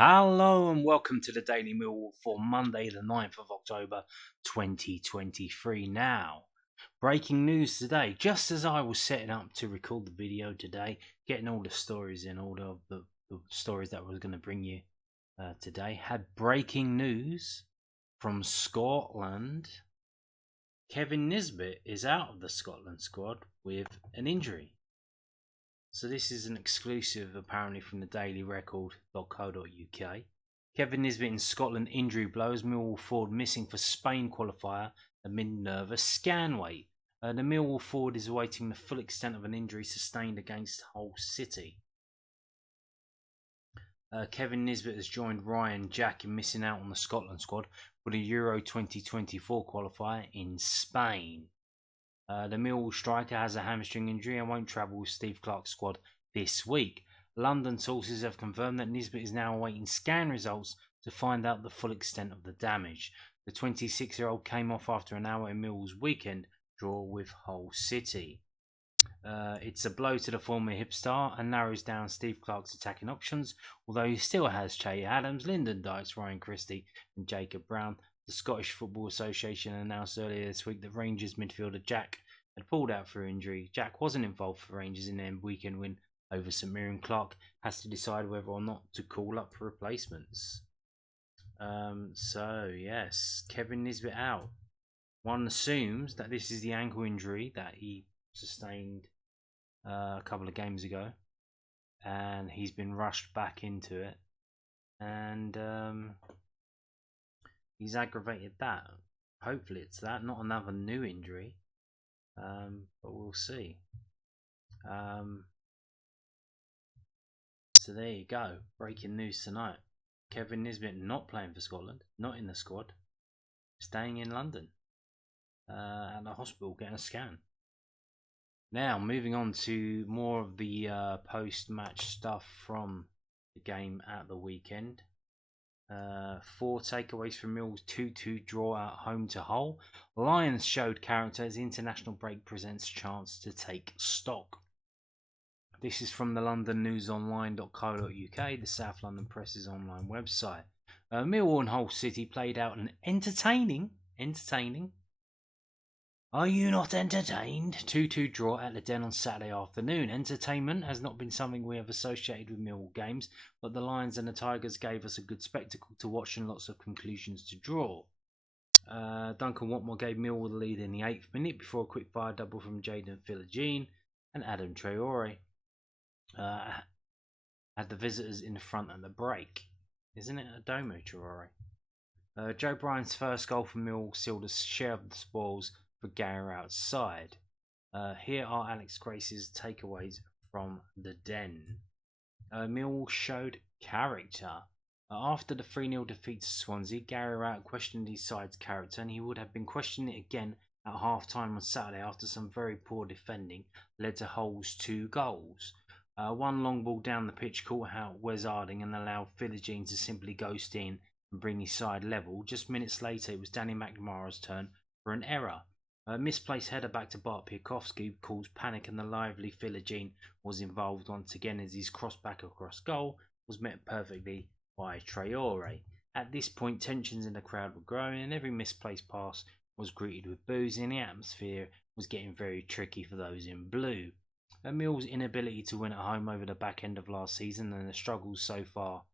Hello and welcome to the Daily Millwall for Monday the 9th of October 2023. Now, breaking news today, just as I was setting up to record the video today, getting all the stories in, all of the stories that I was going to bring you today, had breaking news from Scotland. Kevin Nisbet is out of the Scotland squad with an injury. So this is an exclusive apparently from the dailyrecord.co.uk. Kevin Nisbet in Scotland injury blows, Millwall forward missing for Spain qualifier amid nervous scan wait. The Millwall forward is awaiting the full extent of an injury sustained against Hull City. Kevin Nisbet has joined Ryan Jack in missing out on the Scotland squad for the Euro 2024 qualifier in Spain. The Millwall striker has a hamstring injury and won't travel with Steve Clarke's squad this week. London sources have confirmed that Nisbet is now awaiting scan results to find out the full extent of the damage. The 26-year-old came off after an hour in Millwall's weekend draw with Hull City. It's a blow to the former hip star and narrows down Steve Clarke's attacking options, although he still has Che Adams, Lyndon Dykes, Ryan Christie and Jacob Brown. The Scottish Football Association announced earlier this week that Rangers midfielder Jack had pulled out for injury. Jack wasn't involved for Rangers in their weekend win over St Mirren. Clarke has to decide whether or not to call up for replacements. So yes, Kevin Nisbet out. One assumes that this is the ankle injury that he sustained a couple of games ago, and he's been rushed back into it, and he's aggravated that. Hopefully it's that, not another new injury, but we'll see. So there you go, breaking news tonight. Kevin Nisbet not playing for Scotland, not in the squad, staying in London at the hospital getting a scan. Now moving on to more of the post-match stuff from the game at the weekend. 4 takeaways from Mill's 2-2 draw at home to Hull. Lions showed character as the international break presents chance to take stock. This is from the londonnewsonline.co.uk, the South London Press's online website. Millwall and Hull City played out an entertaining. Are you not entertained? 2-2 draw at the Den on Saturday afternoon. Entertainment has not been something we have associated with Millwall games, but the Lions and the Tigers gave us a good spectacle to watch and lots of conclusions to draw. Duncan Watmore gave Millwall the lead in the 8th minute before a quick fire double from Jaden Philogene and Adam Traore had the visitors in the front at the break. Isn't it Adomo Traore? Joe Bryan's first goal for Millwall sealed a share of the spoils for Gary Rowett's side. Here are Alex Grace's takeaways from the Den. Millwall showed character. After the 3-0 defeat to Swansea, Gary Rowett questioned his side's character, and he would have been questioning it again at half-time on Saturday after some very poor defending led to Hull's 2 goals. One long ball down the pitch caught out Wes Harding and allowed Philogene to simply ghost in and bring his side level. Just minutes later, it was Danny McNamara's turn for an error. A misplaced header back to Bart Piatkowski caused panic, and the lively Philogene was involved once again as his cross back across goal was met perfectly by Traore. At this point, tensions in the crowd were growing, and every misplaced pass was greeted with boos, and the atmosphere was getting very tricky for those in blue. Mill's inability to win at home over the back end of last season and the struggles so far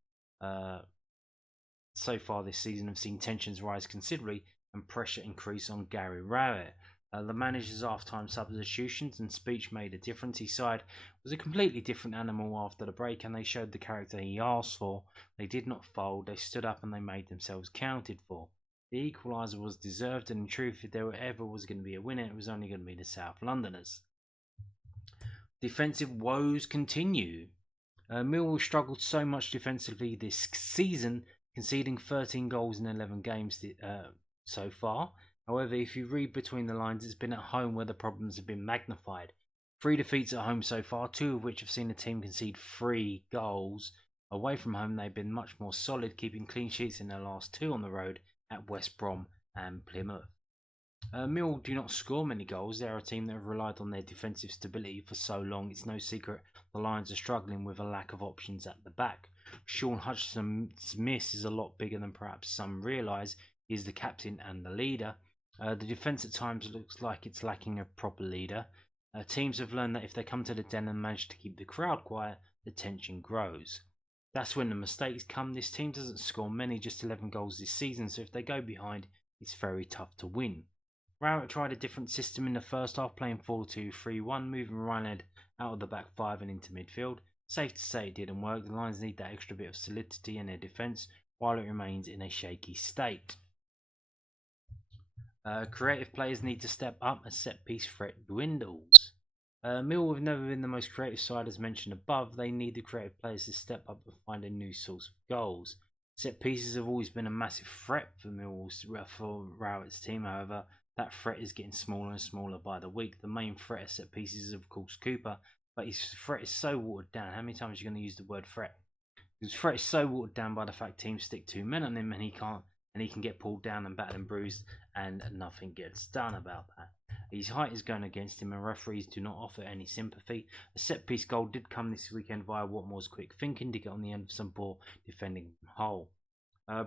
this season have seen tensions rise considerably and pressure increase on Gary Rowett. The manager's half-time substitutions and speech made a difference. His side was a completely different animal after the break, and they showed the character he asked for. They did not fold, they stood up and they made themselves counted for. The equaliser was deserved, and in truth, if there ever was going to be a winner, it was only going to be the South Londoners. Defensive woes continue. Millwall struggled so much defensively this season, conceding 13 goals in 11 games so far. However, if you read between the lines, it's been at home where the problems have been magnified. 3 defeats at home so far, 2 of which have seen the team concede 3 goals. Away from home, they've been much more solid, keeping clean sheets in their last 2 on the road at West Brom and Plymouth. Mill do not score many goals. They're a team that have relied on their defensive stability for so long. It's no secret the Lions are struggling with a lack of options at the back. Sean Hutchinson's miss is a lot bigger than perhaps some realise. He's the captain and the leader. The defence at times looks like it's lacking a proper leader. Teams have learned that if they come to the Den and manage to keep the crowd quiet, the tension grows. That's when the mistakes come. This team doesn't score many, just 11 goals this season, so if they go behind, it's very tough to win. Rowett tried a different system in the first half, playing 4-2-3-1, moving Ryan out of the back five and into midfield. Safe to say it didn't work. The Lions need that extra bit of solidity in their defence while it remains in a shaky state. Creative players need to step up as set-piece threat dwindles. Millwall have never been the most creative side as mentioned above. They need the creative players to step up and find a new source of goals. Set pieces have always been a massive threat for Rowett's team, however, that threat is getting smaller and smaller by the week. The main threat of set pieces is of course Cooper, but his threat is so watered down. How many times are you going to use the word threat? His threat is so watered down by the fact teams stick 2 men on him and he can get pulled down and battered and bruised and nothing gets done about that. His height is going against him and referees do not offer any sympathy. A set piece goal did come this weekend via Watmore's quick thinking to get on the end of some poor defending Hull.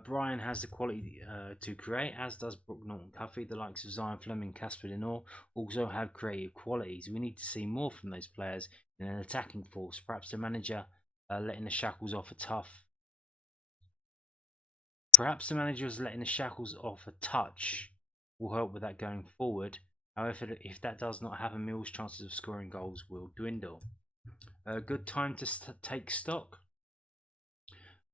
Brian has the quality to create, as does Brooke Norton-Cuffy. The likes of Zion Fleming, Casper Denor also have creative qualities. We need to see more from those players in an attacking force. Perhaps the manager letting the shackles off a touch will help with that going forward. However, if that does not happen, Mill's chances of scoring goals will dwindle. A good time to take stock.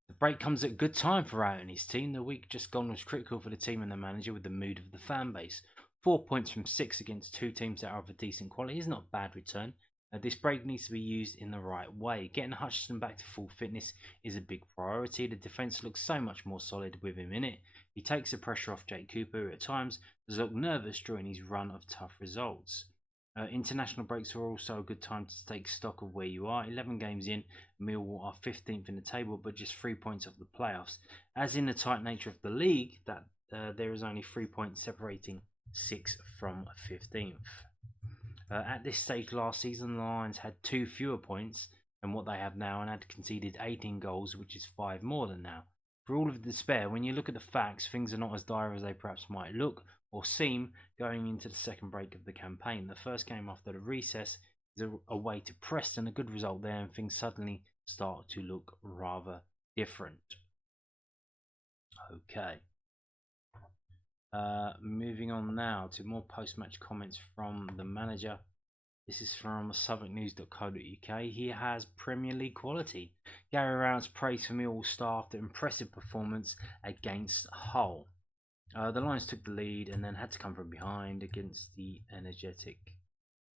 The break comes at a good time for Rowett and his team. The week just gone was critical for the team and the manager with the mood of the fan base. 4 points from 6 against 2 teams that are of a decent quality is not a bad return. This break needs to be used in the right way. Getting Hutchinson back to full fitness is a big priority. The defence looks so much more solid with him in it. He takes the pressure off Jake Cooper, who at times has looked nervous during his run of tough results. International breaks are also a good time to take stock of where you are. 11 games in, Millwall are 15th in the table, but just 3 points off the playoffs. As in the tight nature of the league, that there is only 3 points separating 6th from 15th. At this stage last season, the Lions had 2 fewer points than what they have now and had conceded 18 goals, which is 5 more than now. For all of the despair, when you look at the facts, things are not as dire as they perhaps might look or seem going into the second break of the campaign. The first game after the recess is away to Preston, a good result there, and things suddenly start to look rather different. Okay. Moving on now to more post-match comments from the manager. This is from southwarknews.co.uk. He has Premier League quality. Gary Rowett's praise for Millwall staff, the impressive performance against Hull. The Lions took the lead and then had to come from behind against the energetic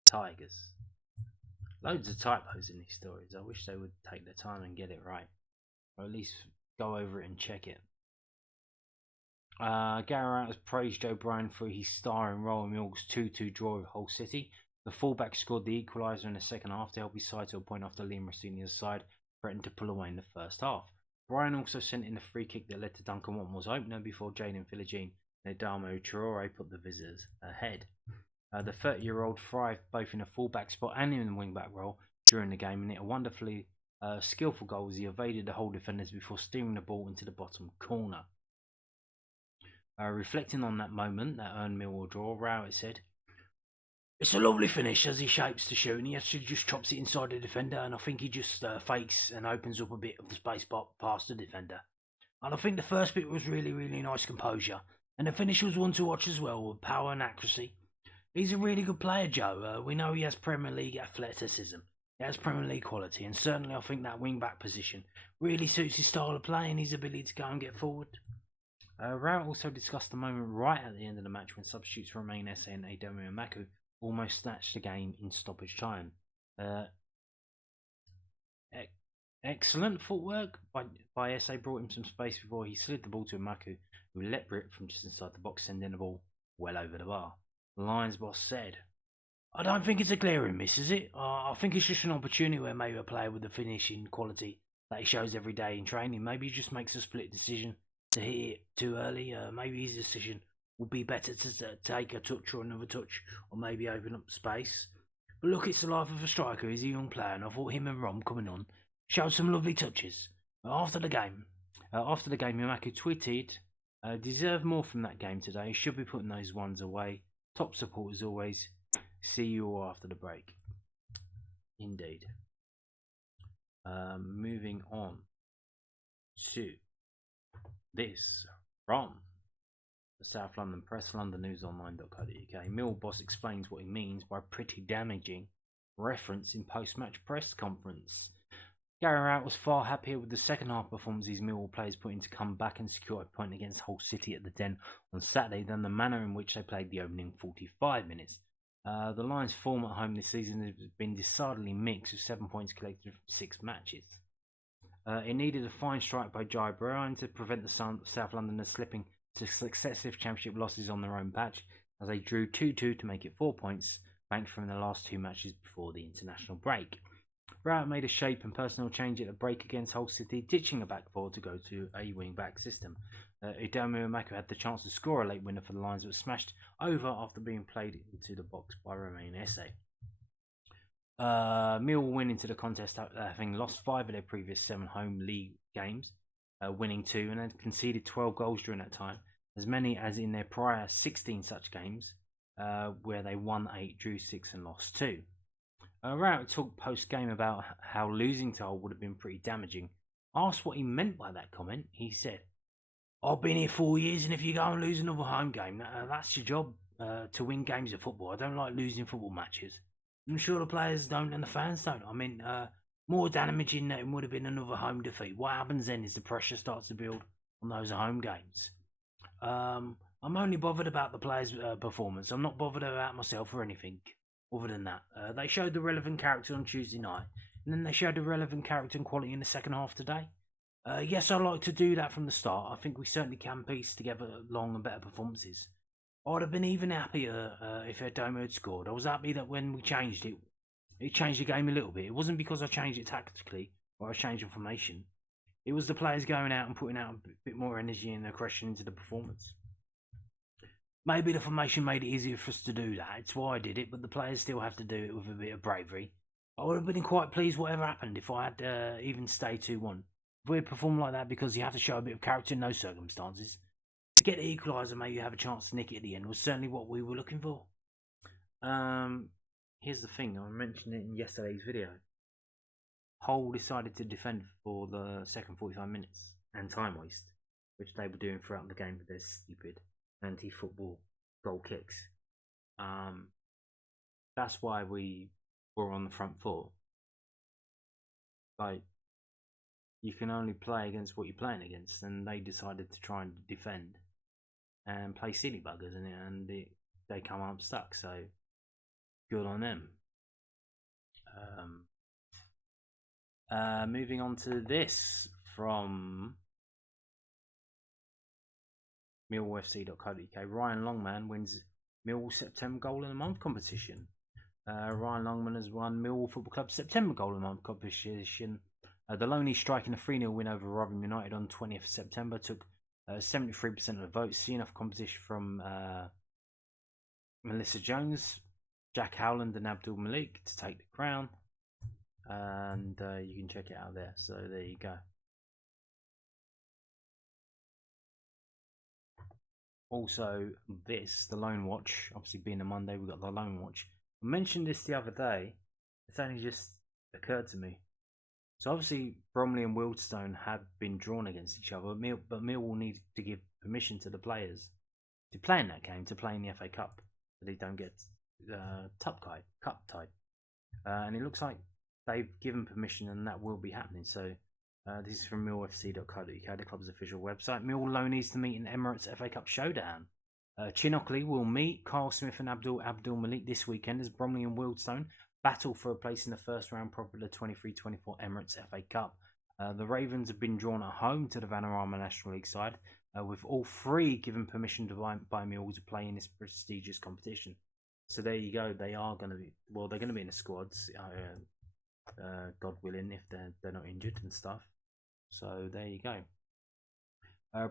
Tigers. Loads of typos in these stories. I wish they would take their time and get it right, or at least go over it and check it. Gary Rowett has praised Joe Bryan for his starring role in Millwall's 2-2 draw with Hull City. The fullback scored the equaliser in the second half to help his side to a point after Liam Rossini's side threatened to pull away in the first half. Bryan also sent in a free kick that led to Duncan Watmore's opener before Jaden Philogene and Adamo Traore put the visitors ahead. The 30-year-old thrived both in a fullback spot and in the wing-back role during the game and hit a wonderfully skillful goal as he evaded the Hull defenders before steering the ball into the bottom corner. Reflecting on that moment that earned Millwall draw, Rowett said, "It's a lovely finish as he shapes to shoot and he actually just chops it inside the defender and I think he just fakes and opens up a bit of the space past the defender. And I think the first bit was really, really nice composure and the finish was one to watch as well with power and accuracy. He's a really good player, Joe. We know he has Premier League athleticism. He has Premier League quality and certainly I think that wing-back position really suits his style of play and his ability to go and get forward." Rowett also discussed the moment right at the end of the match when substitutes Romain Esse and Ademo Maku almost snatched the game in stoppage time. Excellent footwork by Esse brought him some space before he slid the ball to Maku, who let rip from just inside the box, sending the ball well over the bar. The Lions boss said, "I don't think it's a glaring miss, is it? I think it's just an opportunity where maybe a player with the finishing quality that he shows every day in training, maybe he just makes a split decision to hit it too early. Maybe his decision would be better to take a touch or another touch, or maybe open up space. But look, it's the life of a striker. He's a young player, and I thought him and Rom coming on showed some lovely touches. After the game, Yamaku tweeted, "Deserve more from that game today. Should be putting those ones away. Top support as always. See you all after the break." Indeed. Moving on to this from the South London Press, londonnewsonline.co.uk. Mill boss explains what he means by pretty damaging reference in post-match press conference. Gary Rowett was far happier with the second half performances Millwall players put in to come back and secure a point against Hull City at the Den on Saturday than the manner in which they played the opening 45 minutes. The Lions' form at home this season has been decidedly mixed, with 7 points collected from 6 matches. It needed a fine strike by Gary Rowett to prevent the South Londoners slipping to successive championship losses on their own patch, as they drew 2-2 to make it 4 points, banked from the last 2 matches before the international break. Rowett made a shape and personnel change at the break against Hull City, ditching a back four to go to a wing-back system. Yamaku had the chance to score a late winner for the Lions, but was smashed over after being played into the box by Romain Esse. Millwall went into the contest having lost 5 of their previous 7 home league games, winning 2, and had conceded 12 goals during that time, as many as in their prior 16 such games, where they won 8, drew 6 and lost 2. Rowett talked post-game about how losing to Hull would have been pretty damaging. Asked what he meant by that comment, he said, "I've been here 4 years, and if you go and lose another home game, that's your job, to win games of football. I don't like losing football matches. I'm sure the players don't and the fans don't. I mean, more damaging than it would have been another home defeat. What happens then is the pressure starts to build on those home games. I'm only bothered about the players' performance. I'm not bothered about myself or anything other than that. They showed the relevant character on Tuesday night, and then they showed the relevant character and quality in the second half today. Yes, I like to do that from the start. I think we certainly can piece together long and better performances. I'd have been even happier if Adomo had scored. I was happy that when we changed it, it changed the game a little bit. It wasn't because I changed it tactically or I changed the formation. It was the players going out and putting out a bit more energy and aggression into the performance. Maybe the formation made it easier for us to do that. It's why I did it, but the players still have to do it with a bit of bravery. I would have been quite pleased whatever happened if I had even stayed 2-1. If we had performed like that, because you have to show a bit of character in those circumstances, to get the equaliser, maybe have a chance to nick it at the end, was certainly what we were looking for. Here's the thing, I mentioned it in yesterday's video. Hull decided to defend for the second 45 minutes and time waste, which they were doing throughout the game with their stupid anti-football goal kicks. That's why we were on the front foot. Like, you can only play against what you're playing against, and they decided to try and defend and play silly buggers, and they come up stuck. So good on them. Moving on to this from millwallfc.co.uk. Ryan Longman wins Millwall September Goal of the Month competition. Ryan Longman has won Millwall Football Club September Goal of the Month competition. The Loney striking a 3-0 win over Rotherham United on 20th September took 73% of the votes. See enough competition from Melissa Jones, Jack Howland and Abdul Malik to take the crown. And you can check it out there. So there you go. Also, the Loan Watch, obviously being a Monday, we've got the Loan Watch. I mentioned this the other day. It's only just occurred to me. So obviously Bromley and Wealdstone have been drawn against each other, but Millwall need to give permission to the players to play in that game, to play in the FA Cup, so they don't get cup tied. And it looks like they've given permission, and that will be happening. So this is from millfc.co.uk, the club's official website. Millwall loanees to meet in Emirates FA Cup showdown. Chinockley will meet Carl Smith and Abdul Malik this weekend as Bromley and Wealdstone battle for a place in the first round proper of the 23-24 Emirates FA Cup. The Ravens have been drawn at home to the Vanarama National League side, with all three given permission by Millwall to play in this prestigious competition. So there you go. They are going to be, well, they're going to be in the squads, God willing, if they're not injured and stuff. So there you go.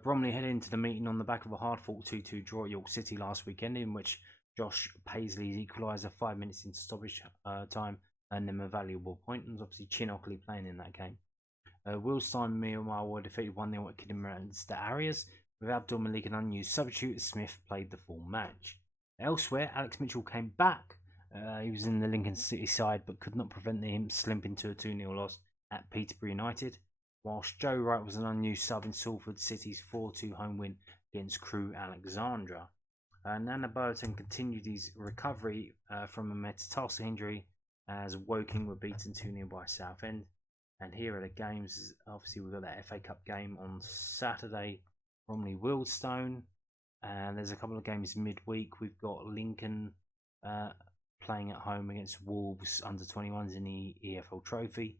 Bromley headed into the meeting on the back of a hard-fought 2-2 draw at York City last weekend, in which Josh Paisley's equaliser 5 minutes into stoppage time earned them a valuable point, and was obviously Chinockley playing in that game. Wilstein, meanwhile, were defeated 1-0 at Kidderminster Arias, with Abdul Malik an unused substitute. Smith played the full match. Elsewhere, Alex Mitchell came back. He was in the Lincoln City side, but could not prevent him slipping to a 2-0 loss at Peterborough United, whilst Joe Wright was an unused sub in Salford City's 4-2 home win against Crewe Alexandra. Nana Boateng continued his recovery from a metatarsal injury as Woking were beaten 2-0 by Southend. And here are the games. Obviously, we've got that FA Cup game on Saturday, Bromley Wealdstone. And there's a couple of games midweek. We've got Lincoln playing at home against Wolves under 21s in the EFL Trophy.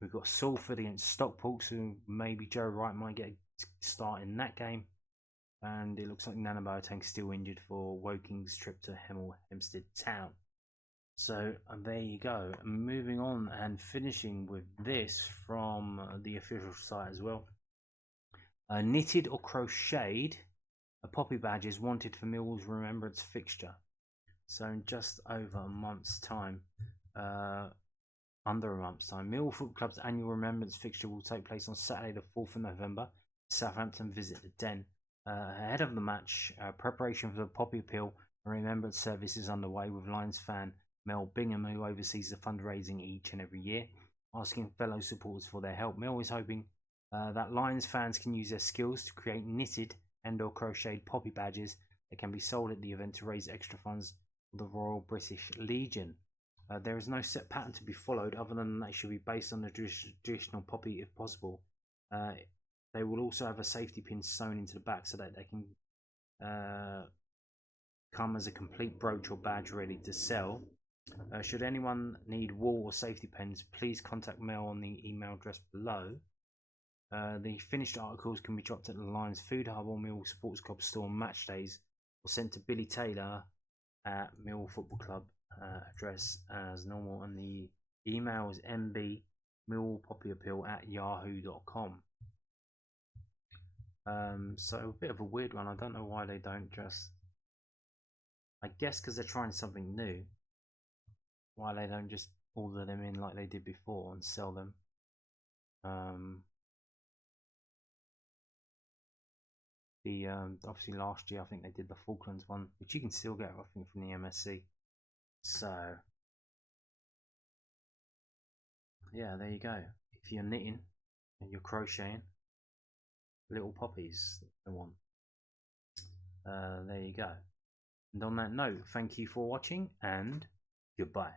We've got Salford against Stockport, so maybe Joe Wright might get a start in that game. And it looks like Nana Boateng's still injured for Woking's trip to Hempstead Town. So there you go. Moving on and finishing with this from the official site as well. Knitted or crocheted, a poppy badge is wanted for Millwall's remembrance fixture. So in just over a month's time, under a month's time, Millwall Football Club's annual remembrance fixture will take place on Saturday the 4th of November. Southampton visit the Den. Ahead of the match, preparation for the poppy appeal and remembrance service is underway, with Lions fan Mel Bingham, who oversees the fundraising each and every year, asking fellow supporters for their help. Mel is hoping that Lions fans can use their skills to create knitted and or crocheted poppy badges that can be sold at the event to raise extra funds for the Royal British Legion. There is no set pattern to be followed, other than that it should be based on the traditional poppy if possible. They will also have a safety pin sewn into the back so that they can come as a complete brooch or badge ready to sell. Should anyone need wool or safety pins, please contact Mel on the email address below. The finished articles can be dropped at the Lions Food Hub or Millwall Sports Club store on match days, or sent to Billy Taylor at Millwall Football Club address as normal, and the email is mbmillwallpoppyappeal@yahoo.com. So a bit of a weird one. I don't know why they don't just, I guess because they're trying something new, why they don't just order them in like they did before and sell them. Obviously last year I think they did the Falklands one, which you can still get I think from the MSC. So yeah, there you go. If you're knitting and you're crocheting, little poppies I want. There you go. And on that note, thank you for watching and goodbye.